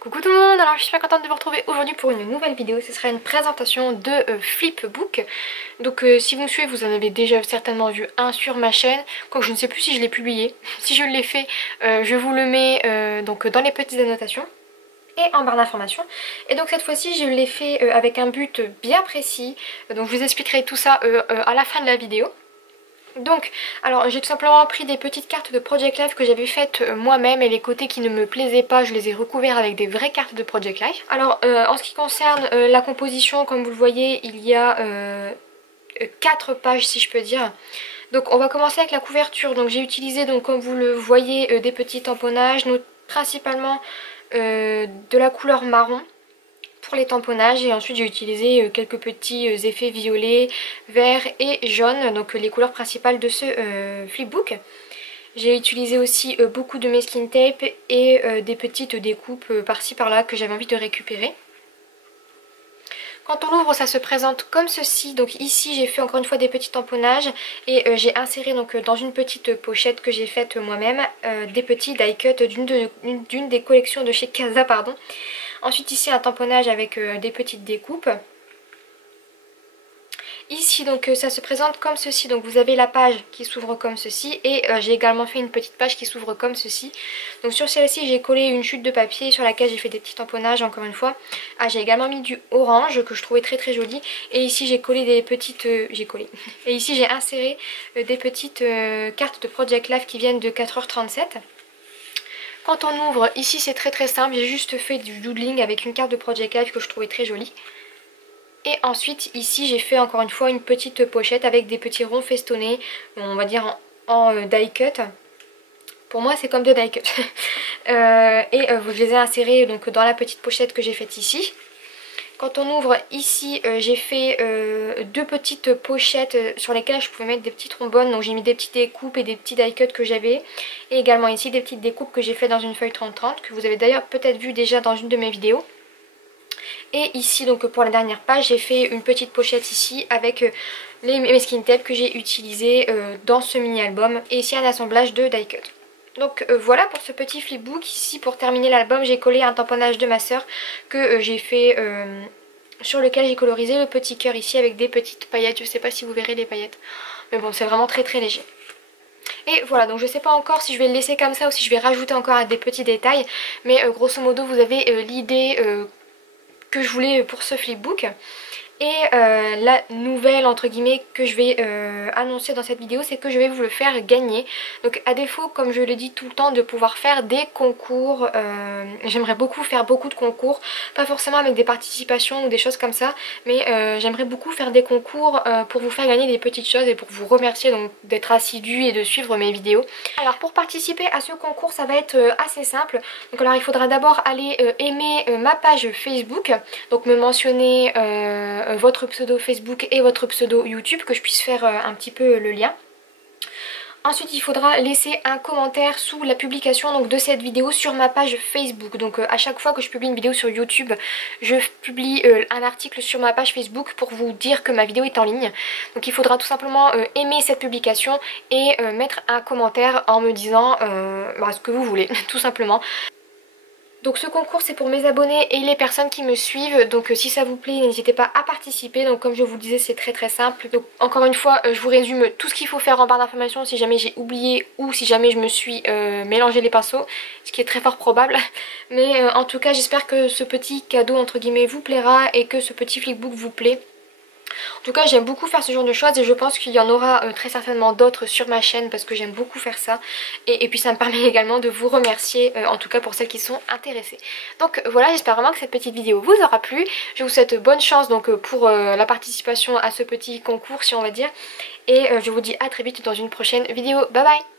Coucou tout le monde, alors je suis super contente de vous retrouver aujourd'hui pour une nouvelle vidéo. Ce sera une présentation de Flipbook. Donc si vous me suivez, vous en avez déjà certainement vu un sur ma chaîne. Quoique je ne sais plus si je l'ai publié. Si je l'ai fait, je vous le mets donc dans les petites annotations et en barre d'informations. Et donc cette fois-ci je l'ai fait avec un but bien précis. Donc je vous expliquerai tout ça à la fin de la vidéo. Donc, alors j'ai tout simplement pris des petites cartes de Project Life que j'avais faites moi-même, et les côtés qui ne me plaisaient pas, je les ai recouverts avec des vraies cartes de Project Life. Alors en ce qui concerne la composition, comme vous le voyez, il y a 4 pages si je peux dire. Donc on va commencer avec la couverture. Donc j'ai utilisé, donc comme vous le voyez, des petits tamponnages, principalement de la couleur marron pour les tamponnages, et ensuite j'ai utilisé quelques petits effets violets, verts et jaunes, donc les couleurs principales de ce flipbook. J'ai utilisé aussi beaucoup de masking tape et des petites découpes par-ci par-là que j'avais envie de récupérer. Quand on l'ouvre, ça se présente comme ceci. Donc ici j'ai fait encore une fois des petits tamponnages et j'ai inséré donc dans une petite pochette que j'ai faite moi-même des petits die cut d'une des collections de chez Casa, pardon. Ensuite ici un tamponnage avec des petites découpes. Ici donc ça se présente comme ceci, donc vous avez la page qui s'ouvre comme ceci, et j'ai également fait une petite page qui s'ouvre comme ceci. Donc sur celle-ci j'ai collé une chute de papier sur laquelle j'ai fait des petits tamponnages encore une fois. Ah, j'ai également mis du orange que je trouvais très très joli, et ici j'ai collé des petites... Et ici j'ai inséré des petites cartes de Project Life qui viennent de 4h37. Quand on ouvre, ici c'est très très simple, j'ai juste fait du doodling avec une carte de Project Life que je trouvais très jolie. Et ensuite ici j'ai fait encore une fois une petite pochette avec des petits ronds festonnés, on va dire en die cut. Pour moi c'est comme des die cut. Je les ai insérés donc dans la petite pochette que j'ai faite ici. Quand on ouvre ici, j'ai fait deux petites pochettes sur lesquelles je pouvais mettre des petits trombones. Donc j'ai mis des petites découpes et des petits die cuts que j'avais. Et également ici des petites découpes que j'ai fait dans une feuille 30-30 que vous avez d'ailleurs peut-être vu déjà dans une de mes vidéos. Et ici donc pour la dernière page, j'ai fait une petite pochette ici avec les masking tape que j'ai utilisé dans ce mini album. Et ici un assemblage de die cut. Donc voilà pour ce petit flipbook. Ici pour terminer l'album, j'ai collé un tamponnage de ma soeur que j'ai fait sur lequel j'ai colorisé le petit cœur ici avec des petites paillettes. Je sais pas si vous verrez les paillettes, mais bon c'est vraiment très très léger. Et voilà, donc je sais pas encore si je vais le laisser comme ça ou si je vais rajouter encore des petits détails, mais grosso modo vous avez l'idée que je voulais pour ce flipbook. Et la nouvelle entre guillemets que je vais annoncer dans cette vidéo, c'est que je vais vous le faire gagner. Donc à défaut, comme je le dis tout le temps, de pouvoir faire des concours, j'aimerais beaucoup faire beaucoup de concours, pas forcément avec des participations ou des choses comme ça, mais j'aimerais beaucoup faire des concours pour vous faire gagner des petites choses et pour vous remercier donc d'être assidus et de suivre mes vidéos. Alors pour participer à ce concours, ça va être assez simple. Donc alors il faudra d'abord aller aimer ma page Facebook, donc me mentionner votre pseudo Facebook et votre pseudo YouTube, que je puisse faire un petit peu le lien. Ensuite il faudra laisser un commentaire sous la publication donc de cette vidéo sur ma page Facebook. Donc à chaque fois que je publie une vidéo sur YouTube, je publie un article sur ma page Facebook pour vous dire que ma vidéo est en ligne. Donc il faudra tout simplement aimer cette publication et mettre un commentaire en me disant ce que vous voulez tout simplement. Donc ce concours c'est pour mes abonnés et les personnes qui me suivent, donc si ça vous plaît n'hésitez pas à participer. Donc comme je vous le disais c'est très très simple. Donc encore une fois je vous résume tout ce qu'il faut faire en barre d'informations si jamais j'ai oublié ou si jamais je me suis mélangé les pinceaux, ce qui est très fort probable. Mais en tout cas j'espère que ce petit cadeau entre guillemets vous plaira et que ce petit flipbook vous plaît. En tout cas j'aime beaucoup faire ce genre de choses et je pense qu'il y en aura très certainement d'autres sur ma chaîne parce que j'aime beaucoup faire ça. Et puis ça me permet également de vous remercier en tout cas pour celles qui sont intéressées. Donc voilà, j'espère vraiment que cette petite vidéo vous aura plu. Je vous souhaite bonne chance donc pour la participation à ce petit concours si on va dire. Et je vous dis à très vite dans une prochaine vidéo. Bye bye!